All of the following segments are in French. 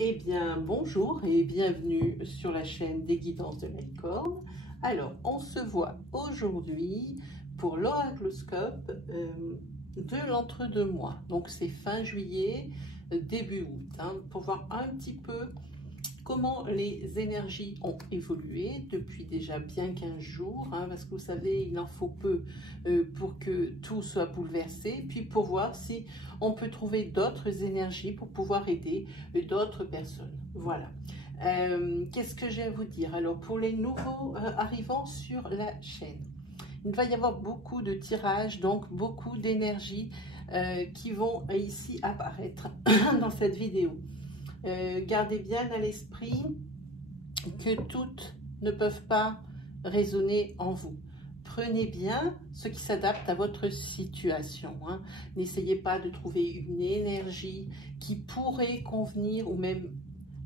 Eh bien, bonjour et bienvenue sur la chaîne des guidances de la licorne. Alors, on se voit aujourd'hui pour l'oracloscope de l'entre-deux-mois. Donc, c'est fin juillet, début août, pour voir un petit peu comment les énergies ont évolué depuis déjà bien 15 jours, parce que vous savez, il en faut peu pour que tout soit bouleversé, puis pour voir si on peut trouver d'autres énergies pour pouvoir aider d'autres personnes. Voilà. Qu'est-ce que j'ai à vous dire? Alors, pour les nouveaux arrivants sur la chaîne, il va y avoir beaucoup de tirages, donc beaucoup d'énergie qui vont ici apparaître dans cette vidéo. Gardez bien à l'esprit que toutes ne peuvent pas résonner en vous. Prenez bien ce qui s'adapte à votre situation. N'essayez pas de trouver une énergie qui pourrait convenir ou même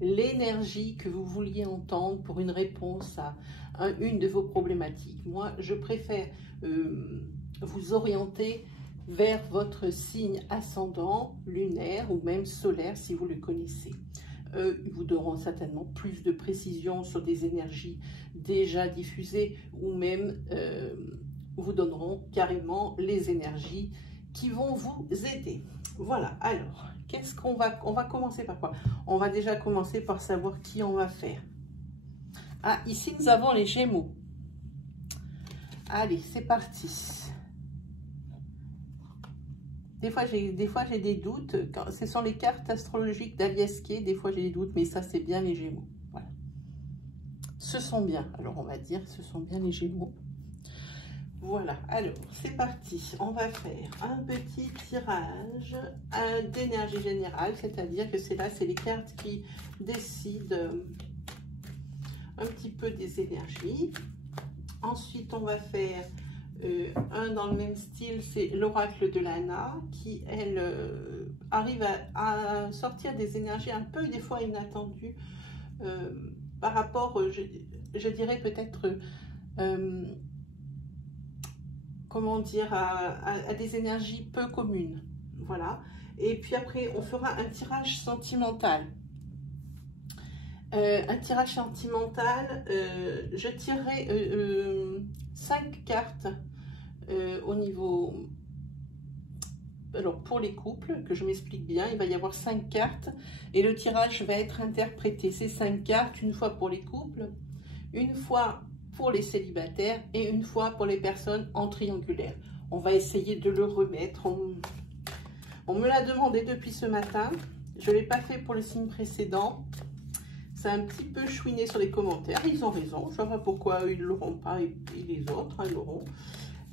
l'énergie que vous vouliez entendre pour une réponse à une de vos problématiques. Moi, je préfère vous orienter vers votre signe ascendant, lunaire ou même solaire si vous le connaissez. Ils vous donneront certainement plus de précision sur des énergies déjà diffusées ou même vous donneront carrément les énergies qui vont vous aider. Voilà, alors, qu'est-ce qu'on va... On va commencer par quoi? On va déjà commencer par savoir qui on va faire. Ah, ici, nous avons les Gémeaux. Allez, c'est parti. Des fois, j'ai des doutes. Ce sont les cartes astrologiques d'Alias Kay. Des fois, j'ai des doutes, mais ça, c'est bien les Gémeaux. Voilà. Ce sont bien. Alors, on va dire, ce sont bien les Gémeaux. Voilà. Alors, c'est parti. On va faire un petit tirage d'énergie générale. C'est-à-dire que c'est là, c'est les cartes qui décident un petit peu des énergies. Ensuite, on va faire... un dans le même style, c'est l'oracle de Lana qui, elle, arrive à sortir des énergies un peu des fois inattendues par rapport, je dirais peut-être, comment dire, à des énergies peu communes. Voilà. Et puis après, on fera un tirage sentimental. Un tirage sentimental, je tirerai 5 cartes au niveau... Alors, pour les couples, que je m'explique bien, il va y avoir 5 cartes et le tirage va être interprété. Ces 5 cartes, une fois pour les couples, une fois pour les célibataires et une fois pour les personnes en triangulaire. On va essayer de le remettre. On me l'a demandé depuis ce matin. Je ne l'ai pas fait pour le signe précédent. C'est un petit peu chouiné sur les commentaires. Ils ont raison. Je ne vois pas pourquoi ils ne l'auront pas et les autres l'auront.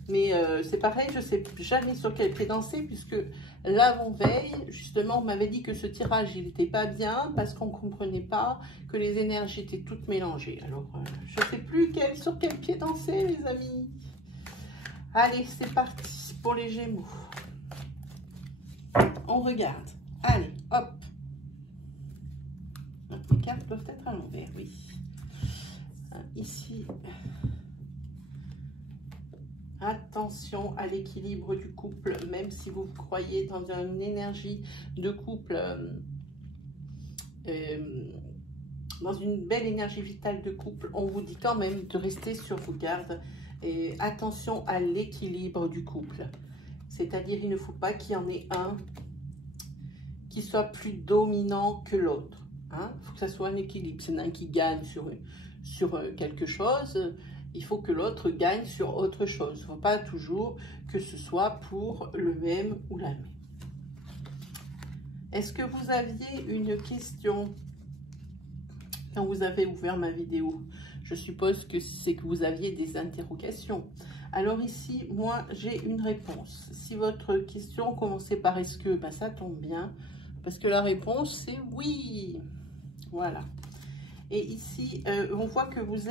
Mais c'est pareil, je ne sais jamais sur quel pied danser, puisque l'avant-veille, justement, on m'avait dit que ce tirage, il n'était pas bien, parce qu'on ne comprenait pas que les énergies étaient toutes mélangées. Alors, je ne sais plus sur quel pied danser, les amis. Allez, c'est parti pour les Gémeaux. On regarde. Allez, hop. Les cartes doivent être à l'envers, oui. Ici... Attention à l'équilibre du couple, même si vous croyez dans une énergie de couple, dans une belle énergie vitale de couple, on vous dit quand même de rester sur vos gardes. Et attention à l'équilibre du couple. C'est-à-dire, il ne faut pas qu'il y en ait un qui soit plus dominant que l'autre. Il faut que ça soit un équilibre. C'est un qui gagne sur quelque chose. Il faut que l'autre gagne sur autre chose. Il ne faut pas toujours que ce soit pour le même ou la même. Est-ce que vous aviez une question quand vous avez ouvert ma vidéo? Je suppose que c'est que vous aviez des interrogations. Alors ici, moi, j'ai une réponse. Si votre question commençait par « est-ce que », ben, ça tombe bien, parce que la réponse, c'est « oui ». Voilà. Et ici, on voit que vous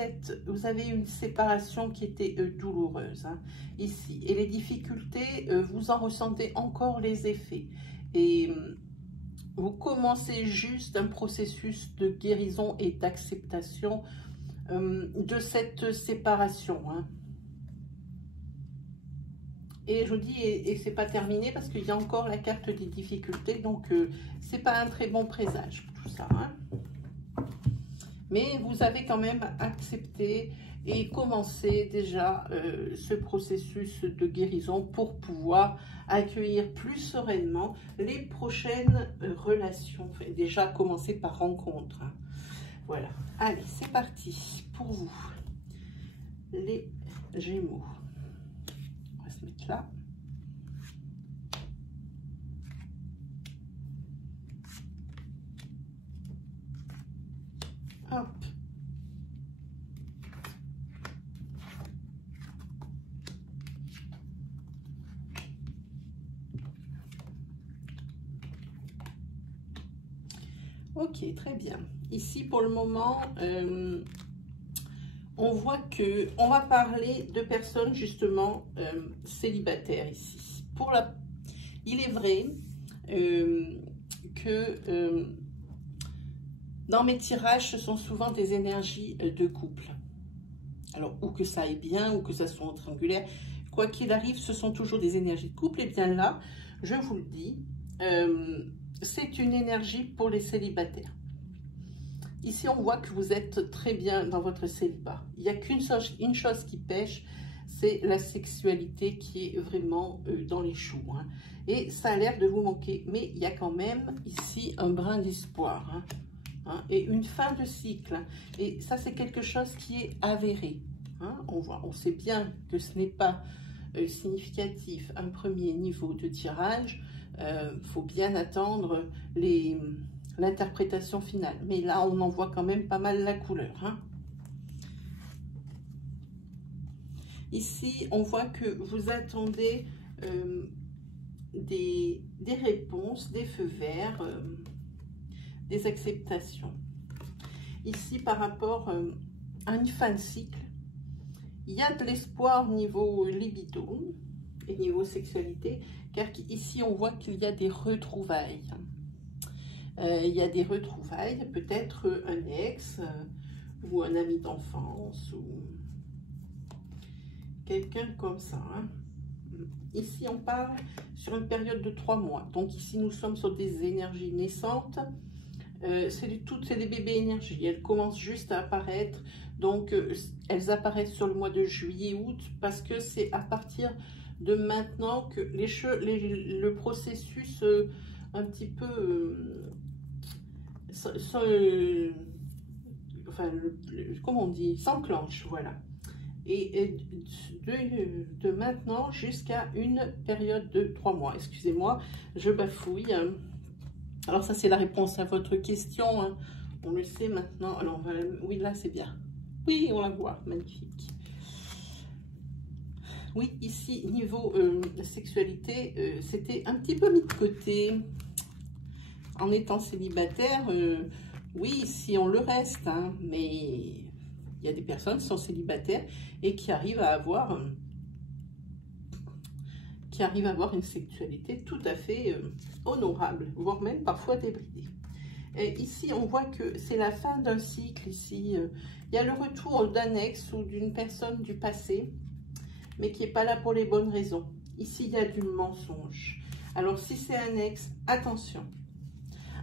avez une séparation qui était douloureuse, ici. Et les difficultés, vous en ressentez encore les effets. Et vous commencez juste un processus de guérison et d'acceptation de cette séparation. Et je vous dis, et c'est pas terminé parce qu'il y a encore la carte des difficultés. Donc, c'est pas un très bon présage, tout ça. Hein. Mais vous avez quand même accepté et commencé déjà ce processus de guérison pour pouvoir accueillir plus sereinement les prochaines relations. Enfin, déjà commencer par rencontre. Hein. Voilà. Allez, c'est parti pour vous, les Gémeaux. On va se mettre là. Hop. Ok, très bien. Ici, pour le moment, on voit que on va parler de personnes justement célibataires ici. Il est vrai que dans mes tirages, ce sont souvent des énergies de couple. Alors, ou que ça aille bien, ou que ça soit triangulaire, quoi qu'il arrive, ce sont toujours des énergies de couple. Et bien là, je vous le dis, c'est une énergie pour les célibataires. Ici, on voit que vous êtes très bien dans votre célibat. Il n'y a qu'une chose qui pêche, c'est la sexualité qui est vraiment dans les choux. Hein. Et ça a l'air de vous manquer. Mais il y a quand même ici un brin d'espoir. Hein. Hein, et une fin de cycle. Et ça, c'est quelque chose qui est avéré. Hein. On sait bien que ce n'est pas significatif. Un premier niveau de tirage, faut bien attendre l'interprétation finale. Mais là, on en voit quand même pas mal la couleur. Hein. Ici, on voit que vous attendez des réponses, des feux verts, des acceptations. Ici, par rapport à une fin de cycle, il y a de l'espoir niveau libido et niveau sexualité, car ici, on voit qu'il y a des retrouvailles. Il y a des retrouvailles, peut-être un ex ou un ami d'enfance ou quelqu'un comme ça. Hein. Ici, on parle sur une période de 3 mois. Donc ici, nous sommes sur des énergies naissantes. C'est des bébés énergies. Elles commencent juste à apparaître. Donc, elles apparaissent sur le mois de juillet-août parce que c'est à partir de maintenant que le processus un petit peu... comment on dit, s'enclenche, voilà. Et de maintenant jusqu'à une période de 3 mois. Excusez-moi, je bafouille. Alors ça, c'est la réponse à votre question. Hein. On le sait maintenant. Alors, oui, là, c'est bien. Oui, on la voit. Magnifique. Oui, ici, niveau sexualité, c'était un petit peu mis de côté. En étant célibataire, oui, si on le reste, hein, mais il y a des personnes qui sont célibataires et qui arrivent à avoir, une sexualité tout à fait honorable, voire même parfois débridée. Et ici, on voit que c'est la fin d'un cycle. Ici, il y a le retour d'un ex ou d'une personne du passé, mais qui n'est pas là pour les bonnes raisons. Ici, il y a du mensonge. Alors, si c'est un ex, attention.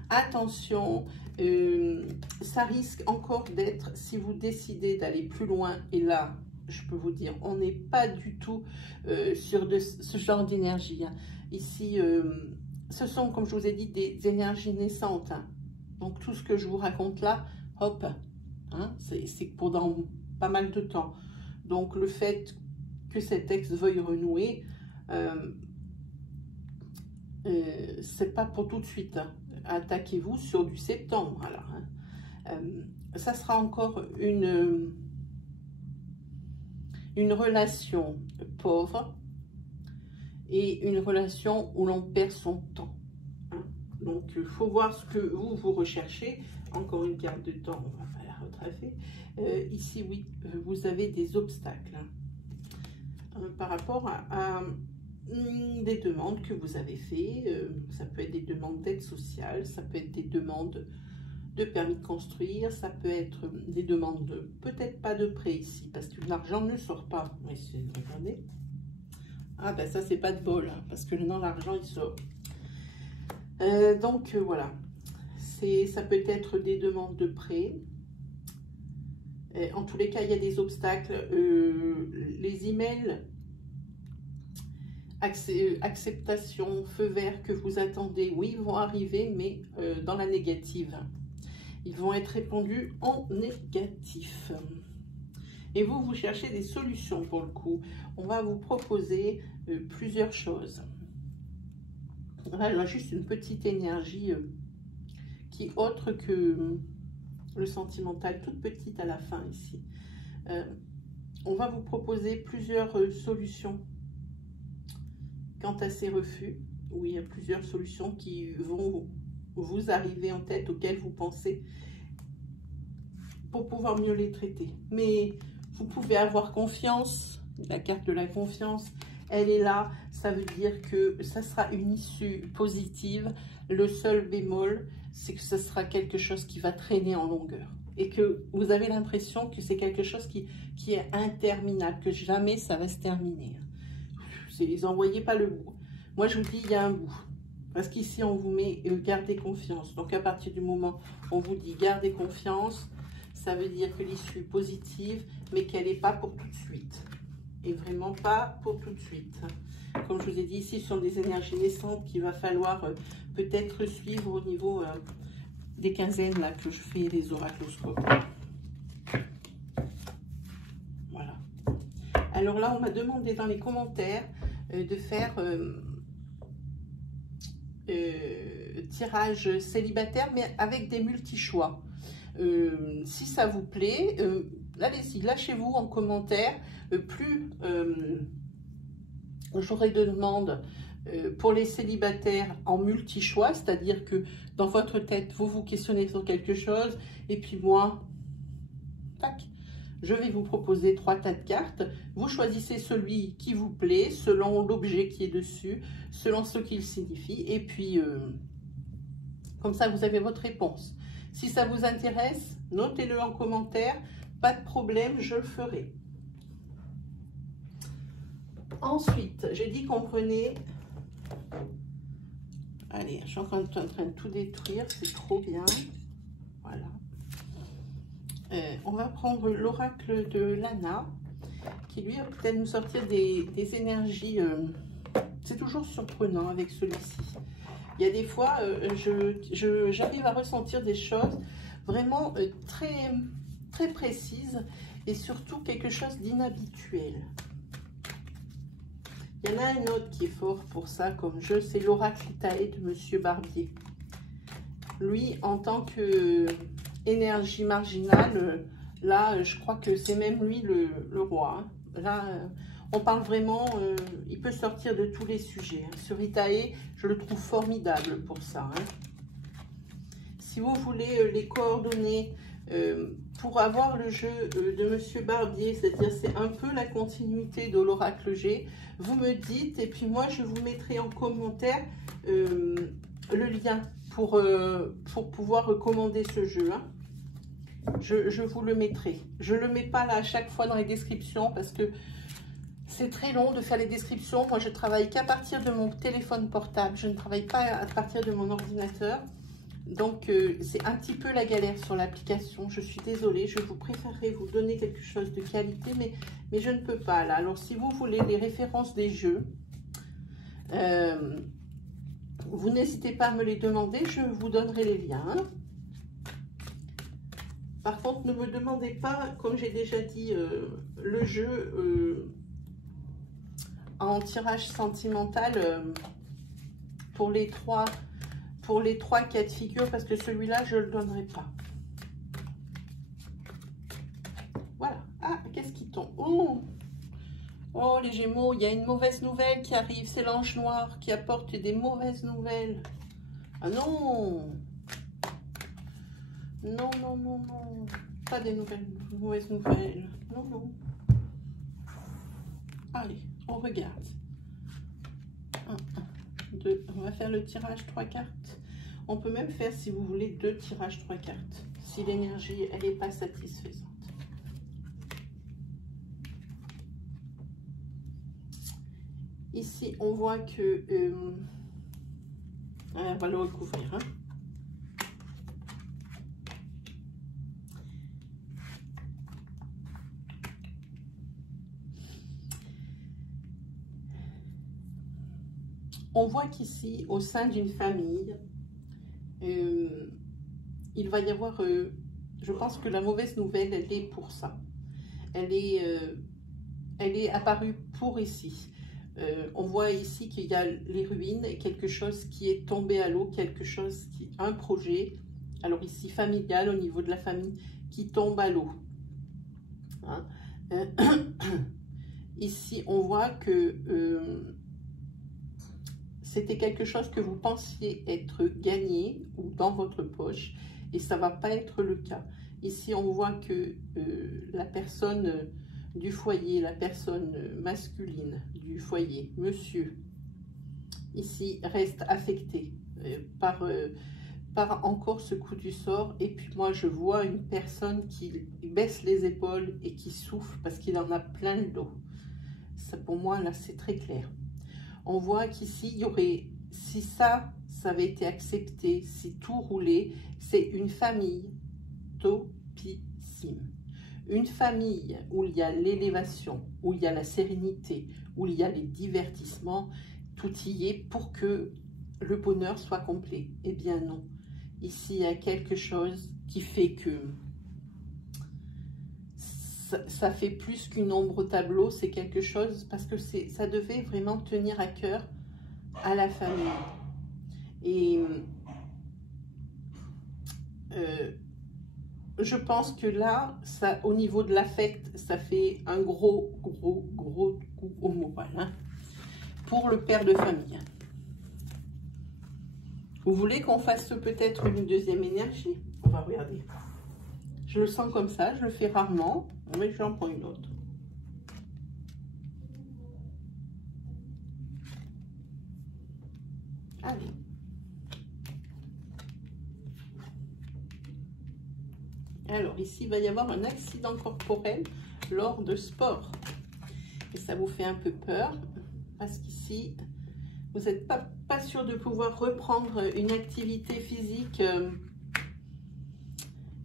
Attention, ça risque encore d'être, si vous décidez d'aller plus loin, et là, je peux vous dire, on n'est pas du tout sur ce genre d'énergie. Hein. Ici, ce sont, comme je vous ai dit, des énergies naissantes. Hein. Donc, tout ce que je vous raconte là, hop, hein, c'est pour dans pas mal de temps. Donc, le fait que cet ex veuille renouer, c'est pas pour tout de suite. Hein. Attaquez-vous sur du septembre. Alors, hein. Ça sera encore une relation pauvre et une relation où l'on perd son temps. Hein. Donc, il faut voir ce que vous recherchez. Encore une carte de temps, on va pas la retracer. Ici, oui, vous avez des obstacles hein, par rapport à des demandes que vous avez fait. Ça peut être des demandes d'aide sociale, ça peut être des demandes de permis de construire, ça peut être des demandes peut-être pas de prêt ici, parce que l'argent ne sort pas. Regardez. Ah ben ça c'est pas de bol, hein, parce que non, l'argent il sort. Donc voilà, ça peut être des demandes de prêt. En tous les cas, il y a des obstacles. Les emails, acceptation, feu vert que vous attendez, oui, ils vont arriver, mais dans la négative. Ils vont être répondus en négatif. Et vous, vous cherchez des solutions pour le coup. On va vous proposer plusieurs choses. Là, j'ai juste une petite énergie qui est autre que le sentimental, toute petite à la fin ici. On va vous proposer plusieurs solutions quant à ces refus. Oui, il y a plusieurs solutions qui vont vous arriver en tête, auxquelles vous pensez, pour pouvoir mieux les traiter. Mais vous pouvez avoir confiance. La carte de la confiance, elle est là. Ça veut dire que ça sera une issue positive. Le seul bémol, c'est que ce sera quelque chose qui va traîner en longueur. Et que vous avez l'impression que c'est quelque chose qui est interminable, que jamais ça va se terminer. Vous n'en voyez pas le bout. Moi, je vous dis, il y a un bout. Parce qu'ici, on vous met gardez confiance. Donc, à partir du moment où on vous dit gardez confiance, ça veut dire que l'issue est positive, mais qu'elle n'est pas pour tout de suite. Et vraiment pas pour tout de suite. Comme je vous ai dit, ici, ce sont des énergies naissantes qu'il va falloir peut-être suivre au niveau des quinzaines là, que je fais les oracloscopes. Voilà. Alors là, on m'a demandé dans les commentaires de faire tirage célibataire, mais avec des multi-choix. Si ça vous plaît, allez-y, lâchez-vous en commentaire. Plus j'aurai de demandes pour les célibataires en multi-choix, c'est-à-dire que dans votre tête, vous vous questionnez sur quelque chose, et puis moi, tac, je vais vous proposer 3 tas de cartes. Vous choisissez celui qui vous plaît, selon l'objet qui est dessus, selon ce qu'il signifie, et puis comme ça, vous avez votre réponse. Si ça vous intéresse, notez-le en commentaire, pas de problème, je le ferai. Ensuite, j'ai dit qu'on prenait... Allez, je suis en train de tout détruire, c'est trop bien. Voilà. On va prendre l'oracle de Lana, qui lui va peut-être nous sortir des énergies. C'est toujours surprenant avec celui-ci. Il y a des fois, j'arrive à ressentir des choses vraiment très, très précises et surtout quelque chose d'inhabituel. Il y en a un autre qui est fort pour ça comme jeu, c'est l'oracle Itae de Monsieur Barbier. Lui, en tant que énergie marginale, là, je crois que c'est même lui le roi. Hein. Là, on parle vraiment, il peut sortir de tous les sujets. Hein. Sur Itae, je le trouve formidable pour ça. Hein. Si vous voulez les coordonnées pour avoir le jeu de Monsieur Barbier, c'est-à-dire c'est un peu la continuité de l'oracle G, vous me dites et puis moi je vous mettrai en commentaire le lien pour pouvoir commander ce jeu. Hein. Je vous le mettrai. Je ne le mets pas là à chaque fois dans les descriptions parce que c'est très long de faire les descriptions. Moi, je travaille qu'à partir de mon téléphone portable. Je ne travaille pas à partir de mon ordinateur. Donc, c'est un petit peu la galère sur l'application. Je suis désolée. Je vous préférerais vous donner quelque chose de qualité, mais je ne peux pas là. Alors, si vous voulez les références des jeux, vous n'hésitez pas à me les demander. Je vous donnerai les liens. Par contre, ne me demandez pas, comme j'ai déjà dit, le jeu en tirage sentimental pour les trois cas de figure, parce que celui-là, je ne le donnerai pas. Voilà. Ah, qu'est-ce qui tombe? Oh, les Gémeaux, il y a une mauvaise nouvelle qui arrive. C'est l'ange noir qui apporte des mauvaises nouvelles. Ah non! Non, non, non, non. Pas des mauvaises nouvelles. Non, non. Allez, on regarde. 1, 2. On va faire le tirage 3 cartes. On peut même faire, si vous voulez, 2 tirages 3 cartes. Si l'énergie, elle n'est pas satisfaisante. Ici, on voit que... on va le recouvrir. Hein. On voit qu'ici, au sein d'une famille, il va y avoir... je pense que la mauvaise nouvelle, elle est pour ça. Elle est apparue pour ici. On voit ici qu'il y a les ruines, quelque chose qui est tombé à l'eau, un projet, alors ici familial au niveau de la famille, qui tombe à l'eau. Hein? Ici, on voit que c'était quelque chose que vous pensiez être gagné ou dans votre poche, et ça ne va pas être le cas. Ici, on voit que la personne du foyer, la personne masculine du foyer, monsieur, ici, reste affecté par encore ce coup du sort. Et puis moi, je vois une personne qui baisse les épaules et qui souffle parce qu'il en a plein le dos. Ça, pour moi, là, c'est très clair. On voit qu'ici, il y aurait, si ça avait été accepté, si tout roulait, c'est une famille topissime. Une famille où il y a l'élévation, où il y a la sérénité, où il y a les divertissements, tout y est pour que le bonheur soit complet. Eh bien non. Ici, il y a quelque chose qui fait que ça fait plus qu'une ombre au tableau. C'est quelque chose, parce que ça devait vraiment tenir à cœur à la famille. Et je pense que là, ça, au niveau de l'affect, ça fait un gros coup au moral, hein, pour le père de famille. Vous voulez qu'on fasse peut-être une deuxième énergie? On va regarder. Je le sens comme ça, je le fais rarement, mais j'en prends une autre. Allez. Alors, ici, il va y avoir un accident corporel lors de sport. Et ça vous fait un peu peur, parce qu'ici, vous n'êtes pas sûr de pouvoir reprendre une activité physique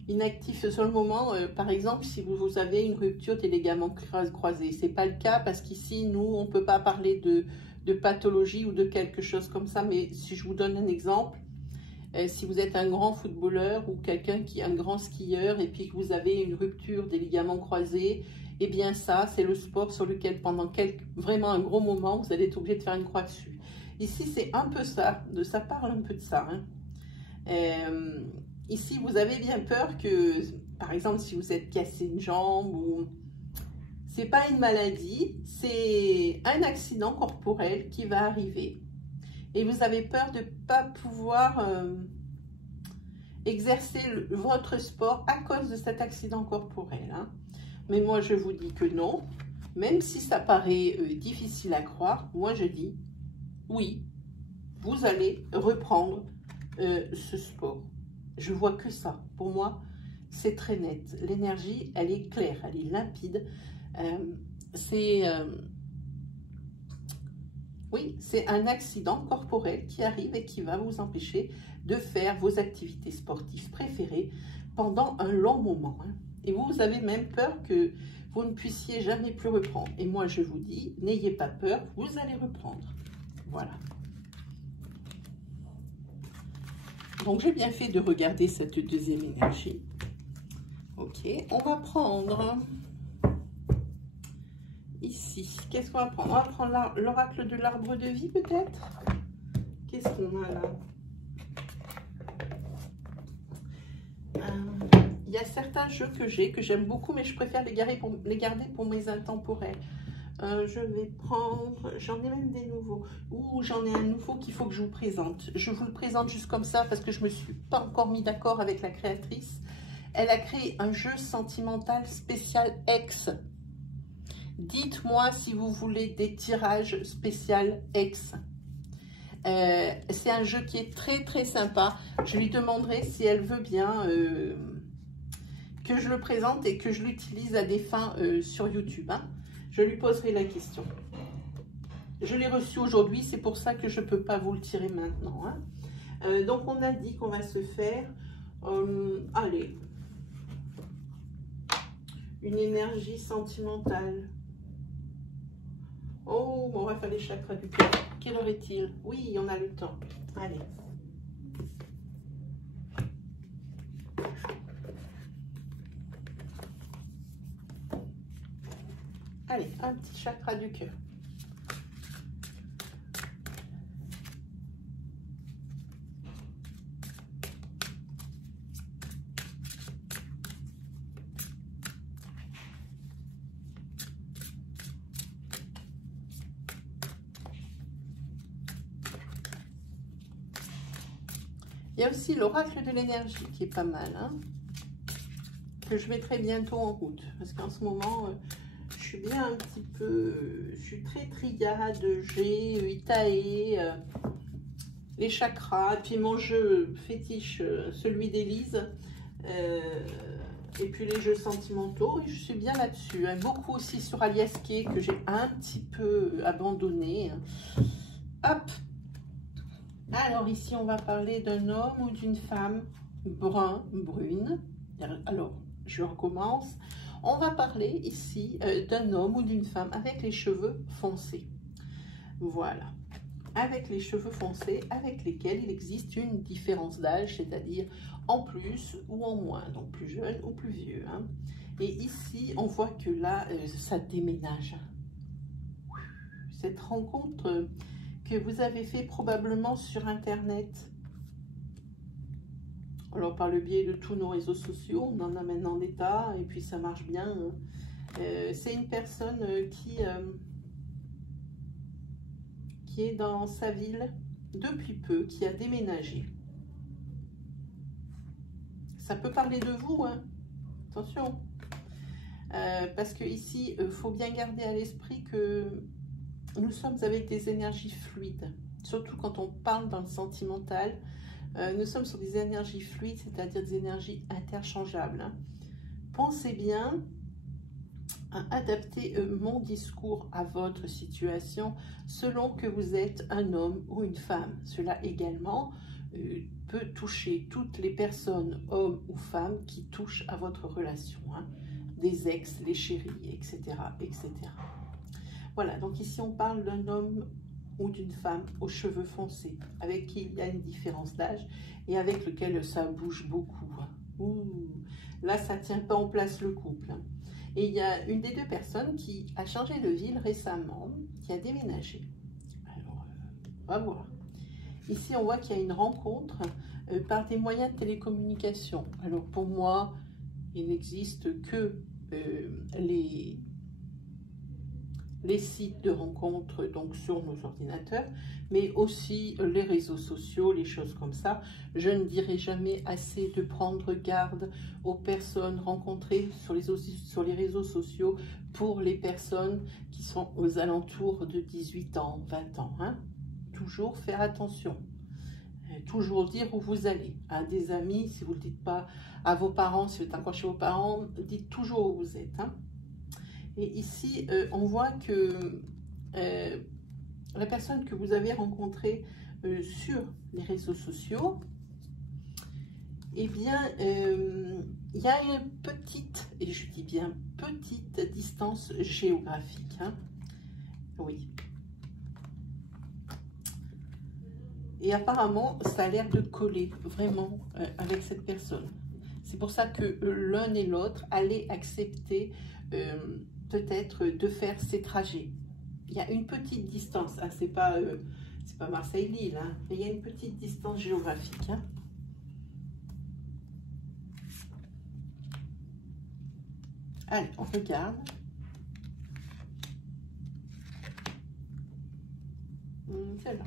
inactive sur le moment. Par exemple, si vous avez une rupture des ligaments croisés. Ce n'est pas le cas, parce qu'ici, nous, on ne peut pas parler de pathologie ou de quelque chose comme ça. Mais si je vous donne un exemple, si vous êtes un grand footballeur ou quelqu'un qui est un grand skieur et puis que vous avez une rupture des ligaments croisés, eh bien ça, c'est le sport sur lequel pendant vraiment un gros moment, vous allez être obligé de faire une croix dessus. Ici, c'est un peu ça, ça parle un peu de ça. Hein. Ici, vous avez bien peur que, par exemple, si vous êtes cassé une jambe, ou c'est pas une maladie, c'est un accident corporel qui va arriver. Et vous avez peur de ne pas pouvoir exercer votre sport à cause de cet accident corporel. Hein. Mais moi, je vous dis que non. Même si ça paraît difficile à croire, moi, je dis oui, vous allez reprendre ce sport. Je vois que ça. Pour moi, c'est très net. L'énergie, elle est claire, elle est limpide. Oui, c'est un accident corporel qui arrive et qui va vous empêcher de faire vos activités sportives préférées pendant un long moment. Hein. Et vous avez même peur que vous ne puissiez jamais plus reprendre. Et moi, je vous dis, n'ayez pas peur, vous allez reprendre. Voilà. Donc, j'ai bien fait de regarder cette deuxième énergie. Ok, on va prendre... Ici, qu'est-ce qu'on va prendre? On va prendre l'oracle de l'arbre de vie, peut-être. Qu'est-ce qu'on a là? Il y a certains jeux que j'aime beaucoup, mais je préfère les garder pour mes intemporels. Je vais prendre, j'en ai même des nouveaux. Ou j'en ai un nouveau qu'il faut que je vous présente. Je vous le présente juste comme ça parce que je ne me suis pas encore mis d'accord avec la créatrice. Elle a créé un jeu sentimental spécial Ex. Dites-moi si vous voulez des tirages spécial Ex. C'est un jeu qui est très très sympa. Je lui demanderai si elle veut bien que je le présente et que je l'utilise à des fins sur YouTube. Hein. Je lui poserai la question. je l'ai reçu aujourd'hui, c'est pour ça que je ne peux pas vous le tirer maintenant. Hein. Donc, on a dit qu'on va se faire, allez, une énergie sentimentale. Oh, on va faire les chakras du cœur. Quelle heure est-il? Oui, on a le temps. Allez. Allez, un petit chakra du cœur. Il y a aussi l'oracle de l'énergie qui est pas mal, hein, que je mettrai bientôt en route. Parce qu'en ce moment, je suis bien un petit peu... je suis très triade, j'ai Itaé, les chakras, puis mon jeu fétiche, celui d'Élise, et puis les jeux sentimentaux, et je suis bien là-dessus. Hein. Beaucoup aussi sur Aliasqué, que j'ai un petit peu abandonné. Hop! Alors ici, on va parler d'un homme ou d'une femme brune. Alors, je recommence. On va parler ici d'un homme ou d'une femme avec les cheveux foncés. Voilà. Avec les cheveux foncés, avec lesquels il existe une différence d'âge, c'est-à-dire en plus ou en moins, donc plus jeune ou plus vieux. Hein. Et ici, on voit que là, ça déménage. Cette rencontre... que vous avez fait probablement sur Internet. Alors, par le biais de tous nos réseaux sociaux, on en a maintenant des tas, et puis ça marche bien. C'est une personne qui est dans sa ville depuis peu, qui a déménagé. Ça peut parler de vous, hein. Attention. Parce que ici, il faut bien garder à l'esprit que nous sommes avec des énergies fluides, surtout quand on parle dans le sentimental. Nous sommes sur des énergies fluides, c'est-à-dire des énergies interchangeables. Hein. Pensez bien à adapter mon discours à votre situation selon que vous êtes un homme ou une femme. Cela également peut toucher toutes les personnes, hommes ou femmes, qui touchent à votre relation. Hein. Des ex, les chéris, etc., etc. Voilà, donc ici on parle d'un homme ou d'une femme aux cheveux foncés, avec qui il y a une différence d'âge et avec lequel ça bouge beaucoup. Ouh, là, ça ne tient pas en place le couple. Et il y a une des deux personnes qui a changé de ville récemment, qui a déménagé. Alors, on va voir. Ici, on voit qu'il y a une rencontre par des moyens de télécommunication. Alors, pour moi, il n'existe que les sites de rencontres donc sur nos ordinateurs, mais aussi les réseaux sociaux, les choses comme ça. Je ne dirai jamais assez de prendre garde aux personnes rencontrées sur les réseaux sociaux pour les personnes qui sont aux alentours de 18 ans, 20 ans. Hein. Toujours faire attention. Toujours dire où vous allez. À des amis, si vous ne le dites pas à vos parents, si vous êtes encore chez vos parents, dites toujours où vous êtes. Hein. Et ici, on voit que la personne que vous avez rencontrée sur les réseaux sociaux, eh bien, il y a une petite, et je dis bien petite, distance géographique. Hein. Oui. Et apparemment, ça a l'air de coller vraiment avec cette personne. C'est pour ça que l'un et l'autre allaient accepter peut-être de faire ces trajets. Il y a une petite distance, hein, c'est pas Marseille-Lille, hein, mais il y a une petite distance géographique. Hein. Allez, on regarde. Celle-là.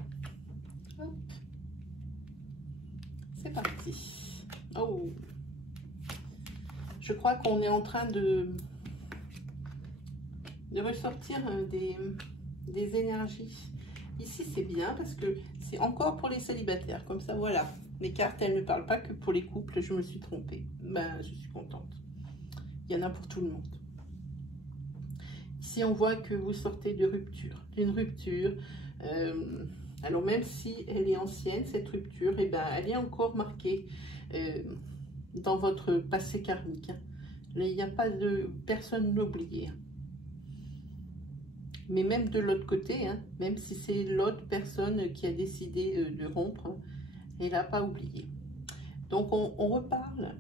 C'est parti. Oh, je crois qu'on est en train de ressortir des énergies. Ici, c'est bien parce que c'est encore pour les célibataires. Comme ça, voilà. Les cartes, elles ne parlent pas que pour les couples. Je me suis trompée. Ben, je suis contente. Il y en a pour tout le monde. Ici, on voit que vous sortez d'une rupture. Alors, même si elle est ancienne, cette rupture, eh ben, elle est encore marquée dans votre passé karmique. Là, il n'y a pas de personne l'oublier. Mais même de l'autre côté, hein, même si c'est l'autre personne qui a décidé de rompre, hein, elle n'a pas oublié. Donc, on reparle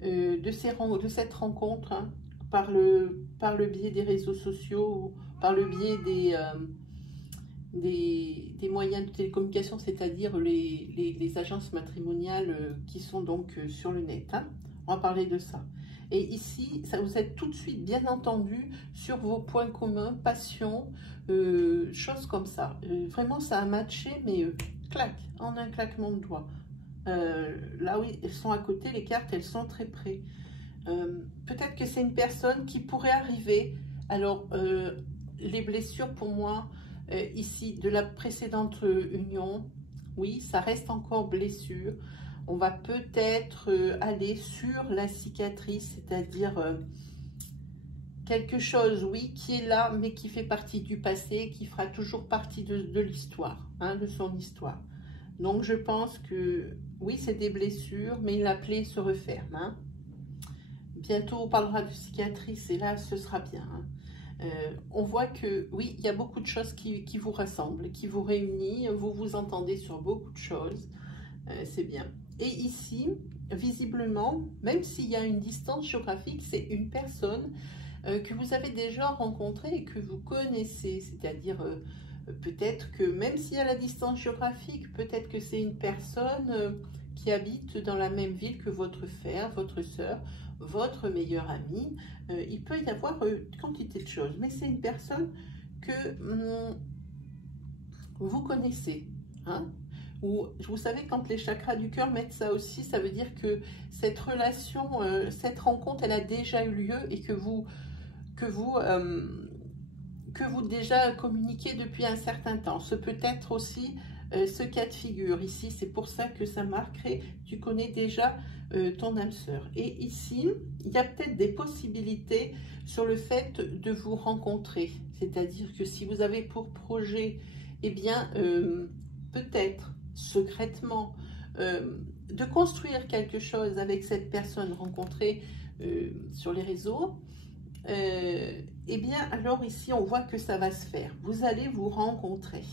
de cette rencontre, hein, par le biais des réseaux sociaux, par le biais des moyens de télécommunication, c'est-à-dire les agences matrimoniales qui sont donc sur le net. Hein. On va parler de ça. Et ici, ça vous êtes tout de suite bien entendu sur vos points communs, passion, choses comme ça. Vraiment, ça a matché, mais clac, en un claquement de doigts. Là, oui, elles sont à côté, les cartes, elles sont très près. Peut-être que c'est une personne qui pourrait arriver. Alors, les blessures, pour moi, ici, de la précédente union, oui, ça reste encore blessure. On va peut-être aller sur la cicatrice, c'est-à-dire quelque chose, oui, qui est là, mais qui fait partie du passé, qui fera toujours partie de l'histoire, hein, de son histoire. Donc, je pense que, oui, c'est des blessures, mais la plaie se referme. Hein. Bientôt, on parlera de cicatrices, et là, ce sera bien. Hein. On voit que, oui, il y a beaucoup de choses qui vous rassemblent, qui vous réunissent, vous vous entendez sur beaucoup de choses, c'est bien. Et ici, visiblement, même s'il y a une distance géographique, c'est une personne que vous avez déjà rencontrée et que vous connaissez. C'est-à-dire, peut-être que même s'il y a la distance géographique, peut-être que c'est une personne qui habite dans la même ville que votre frère, votre soeur, votre meilleur ami. Il peut y avoir quantité de choses, mais c'est une personne que vous connaissez. Hein? Ou, vous savez, quand les chakras du cœur mettent ça aussi, ça veut dire que cette relation, cette rencontre, elle a déjà eu lieu et que vous déjà communiquez depuis un certain temps. Ce peut être aussi ce cas de figure. Ici, c'est pour ça que ça marquerait, tu connais déjà ton âme sœur. Et ici, il y a peut-être des possibilités sur le fait de vous rencontrer. C'est-à-dire que si vous avez pour projet, eh bien, peut-être secrètement, de construire quelque chose avec cette personne rencontrée sur les réseaux, eh bien, alors ici, on voit que ça va se faire. Vous allez vous rencontrer.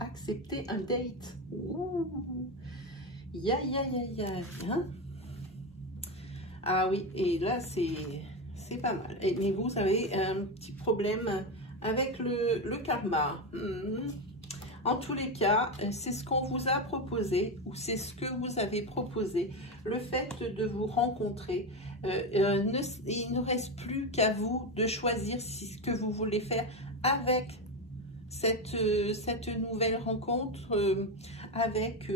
Accepter un date. Ouh. Ya, ya, ya, ya. Hein? Ah oui, et là, c'est pas mal. Mais vous avez un petit problème avec le karma. En tous les cas, c'est ce qu'on vous a proposé, ou c'est ce que vous avez proposé, le fait de vous rencontrer. Il ne reste plus qu'à vous de choisir ce que vous voulez faire avec cette nouvelle rencontre, avec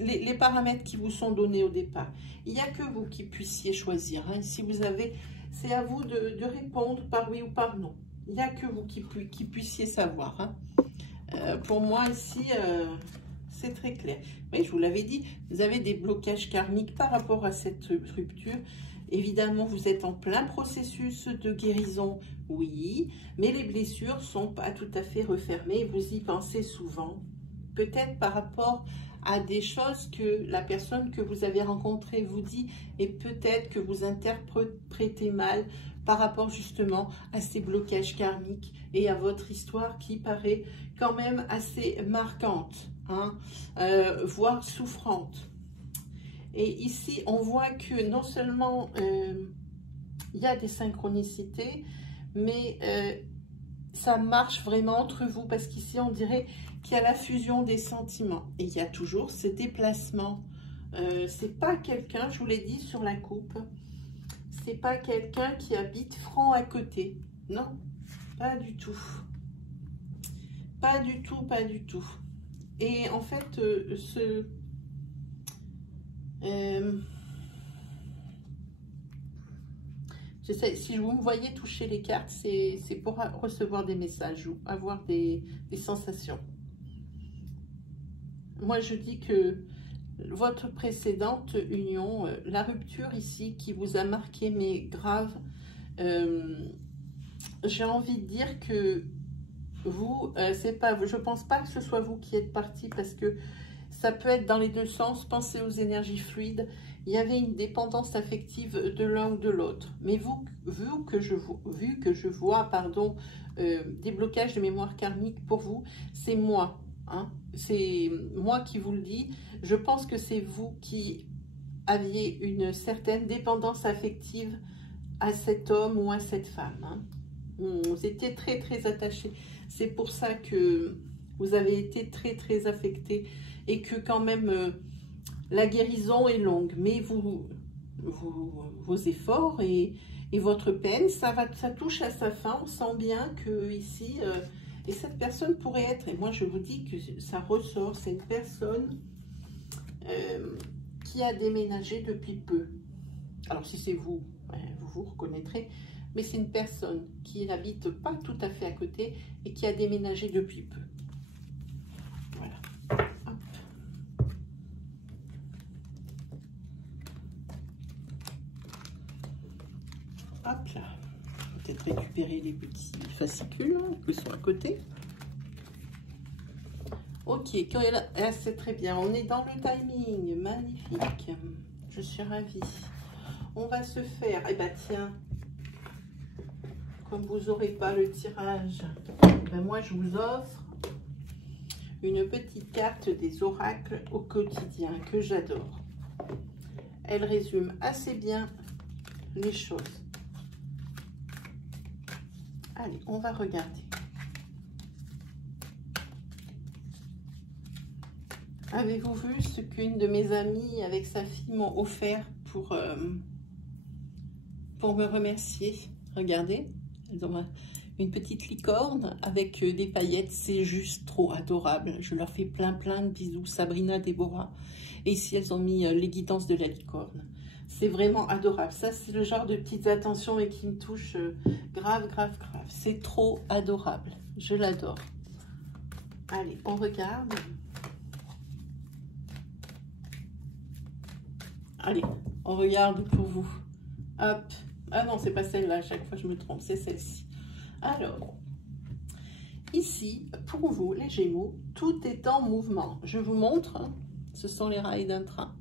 les paramètres qui vous sont donnés au départ. Il n'y a que vous qui puissiez choisir. Hein. Si vous avez, c'est à vous de répondre par oui ou par non. Il n'y a que vous qui puissiez savoir. Hein. Pour moi, ici, c'est très clair. Mais je vous l'avais dit, vous avez des blocages karmiques par rapport à cette rupture. Évidemment, vous êtes en plein processus de guérison, oui, mais les blessures ne sont pas tout à fait refermées. Vous y pensez souvent, peut-être par rapport à des choses que la personne que vous avez rencontrée vous dit, et peut-être que vous interprétez mal par rapport justement à ces blocages karmiques et à votre histoire qui paraît quand même assez marquante, hein, voire souffrante. Et ici, on voit que non seulement il y a des synchronicités, mais ça marche vraiment entre vous, parce qu'ici, on dirait qu'il y a la fusion des sentiments. Et il y a toujours ce déplacement. C'est pas quelqu'un, je vous l'ai dit sur la coupe, c'est pas quelqu'un qui habite front à côté. Non, pas du tout. Pas du tout, pas du tout. Et en fait, si vous me voyez toucher les cartes, c'est pour recevoir des messages ou avoir des sensations. Moi, je dis que votre précédente union, la rupture ici qui vous a marqué, mais grave, J'ai envie de dire que vous, c'est pas, je pense pas que ce soit vous qui êtes parti, parce que ça peut être dans les deux sens. Pensez aux énergies fluides. Il y avait une dépendance affective de l'un ou de l'autre. Mais vu que je vois, pardon, des blocages de mémoire karmique pour vous, c'est moi. Hein, c'est moi qui vous le dis. Je pense que c'est vous qui aviez une certaine dépendance affective à cet homme ou à cette femme. Hein. Vous étiez très très attachés. C'est pour ça que vous avez été très très affectés et que quand même la guérison est longue. Mais vos efforts et votre peine, ça touche à sa fin. On sent bien que ici, et cette personne pourrait être, et moi je vous dis que ça ressort, c'est une personne qui a déménagé depuis peu. Alors si c'est vous, vous vous reconnaîtrez, mais c'est une personne qui n'habite pas tout à fait à côté et qui a déménagé depuis peu. Voilà. Hop. Hop là. Peut-être récupérer les petits fascicules qui sont à côté. Ok, c'est très bien. On est dans le timing. Magnifique. Je suis ravie. On va se faire, eh ben tiens, comme vous n'aurez pas le tirage, ben moi je vous offre une petite carte des oracles au quotidien que j'adore. Elle résume assez bien les choses. Allez, on va regarder. Avez-vous vu ce qu'une de mes amies avec sa fille m'ont offert pour me remercier? Regardez, elles ont une petite licorne avec des paillettes. C'est juste trop adorable. Je leur fais plein de bisous. Sabrina, Déborah. Et ici, elles ont mis les guidances de la licorne. C'est vraiment adorable. Ça, c'est le genre de petites attentions et qui me touche grave. C'est trop adorable. Je l'adore. Allez, on regarde. Allez, on regarde pour vous. Hop. Ah non, c'est pas celle-là. À chaque fois, je me trompe. C'est celle-ci. Alors, ici, pour vous, les Gémeaux, tout est en mouvement. Je vous montre. Hein, ce sont les rails d'un train.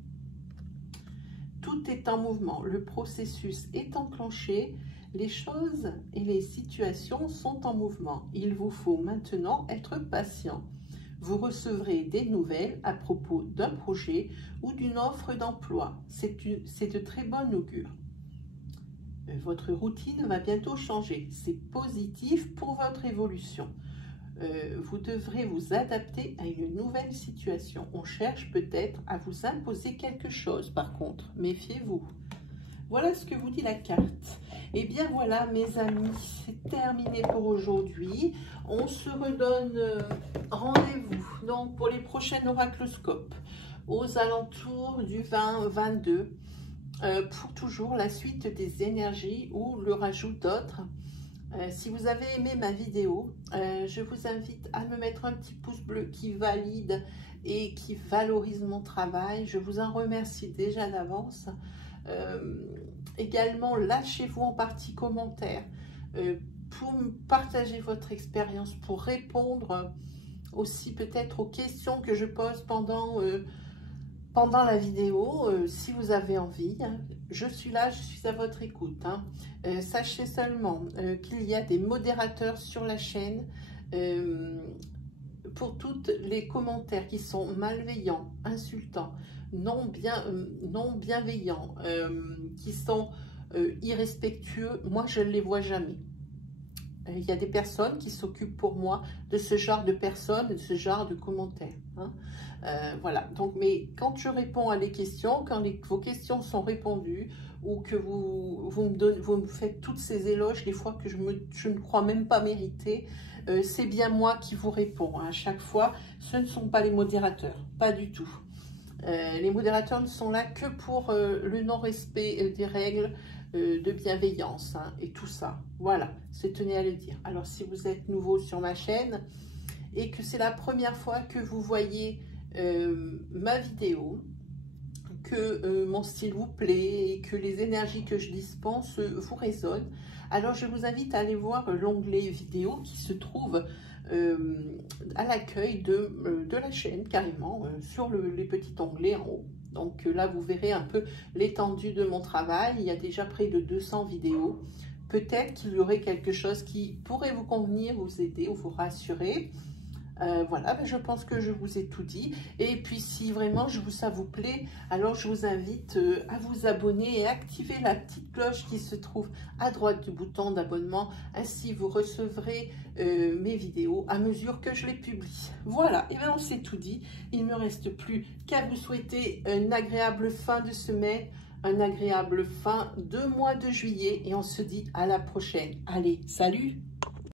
Tout est en mouvement. Le processus est enclenché. Les choses et les situations sont en mouvement. Il vous faut maintenant être patient. Vous recevrez des nouvelles à propos d'un projet ou d'une offre d'emploi. C'est de très bon augure. Votre routine va bientôt changer. C'est positif pour votre évolution. Vous devrez vous adapter à une nouvelle situation. On cherche peut-être à vous imposer quelque chose, par contre. Méfiez-vous. Voilà ce que vous dit la carte. Et bien voilà, mes amis, c'est terminé pour aujourd'hui. On se redonne rendez-vous donc pour les prochaines oracloscopes aux alentours du 20-22 pour toujours la suite des énergies ou le rajout d'autres. Si vous avez aimé ma vidéo, je vous invite à me mettre un petit pouce bleu qui valide et qui valorise mon travail. Je vous en remercie déjà d'avance. Également, lâchez-vous en partie commentaire pour partager votre expérience, pour répondre aussi peut-être aux questions que je pose pendant la vidéo, si vous avez envie. Je suis là, je suis à votre écoute. Hein. Sachez seulement qu'il y a des modérateurs sur la chaîne pour tous les commentaires qui sont malveillants, insultants, non bienveillants, qui sont irrespectueux. Moi, je ne les vois jamais. Il y a des personnes qui s'occupent pour moi de ce genre de personnes, de ce genre de commentaires. Hein. Voilà. Donc, mais quand je réponds à les questions, quand vos questions sont répondues, ou que vous me faites toutes ces éloges, des fois que je ne crois même pas mériter, c'est bien moi qui vous réponds. Hein. À chaque fois, ce ne sont pas les modérateurs, pas du tout. Les modérateurs ne sont là que pour le non-respect des règles de bienveillance, hein, et tout ça. Voilà, c'est tenez à le dire. Alors, si vous êtes nouveau sur ma chaîne et que c'est la première fois que vous voyez ma vidéo, que mon style vous plaît et que les énergies que je dispense vous résonnent, alors je vous invite à aller voir l'onglet vidéo qui se trouve à l'accueil de la chaîne, carrément, sur les petits onglets en haut. Donc là, vous verrez un peu l'étendue de mon travail. Il y a déjà près de 200 vidéos. Peut-être qu'il y aurait quelque chose qui pourrait vous convenir, vous aider ou vous rassurer. Voilà, ben je pense que je vous ai tout dit. Et puis, si vraiment ça vous plaît, alors je vous invite à vous abonner et activer la petite cloche qui se trouve à droite du bouton d'abonnement. Ainsi, vous recevrez mes vidéos à mesure que je les publie. Voilà, et bien on s'est tout dit. Il ne me reste plus qu'à vous souhaiter une agréable fin de semaine, un agréable fin de mois de juillet. Et on se dit à la prochaine. Allez, salut!